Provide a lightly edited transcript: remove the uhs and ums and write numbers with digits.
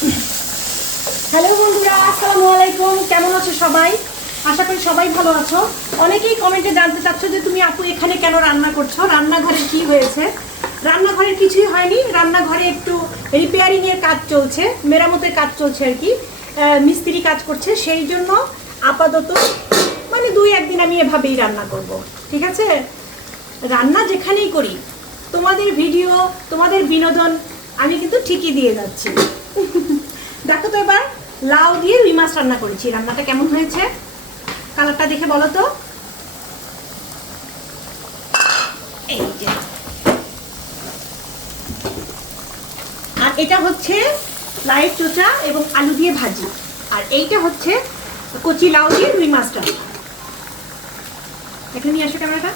Hello বন্ধুরা, আসসালামু আলাইকুম। কেমন আছো সবাই? আশা করি সবাই ভালো আছো। অনেকেই কমেন্টে জানতে চাচ্ছ যে তুমি আপু এখানে কেন রান্না করছো, রান্নাঘরে কি হয়েছে। রান্নাঘরের কিছুই হয়নি, রান্নাঘরে একটু রিপেয়ারিং এর কাজ চলছে, মেরামতের কাজ চলছে আর কি, মিস্ত্রি কাজ করছে। সেই জন্য আপাতত মানে 2-1 দিন আমি এভাবেই রান্না করব, ঠিক আছে? রান্না যেখানেই করি তোমাদের ভিডিও, তোমাদের বিনোদন আমি কিন্তু ঠিকই দিয়ে যাচ্ছি। দেখো তো এবার লাউ দিয়ে রুই মাছ রান্না করেছি। রান্নাটা কেমন হয়েছে কালারটা দেখে বলো তো। এই যে, আর এটা হচ্ছে লাউয়ের চোচা এবং আলু দিয়ে ভাজি, আর এইটা হচ্ছে কচি লাউ দিয়ে রুই মাছটা। এখানে নিয়ে আসো ক্যামেরাটা।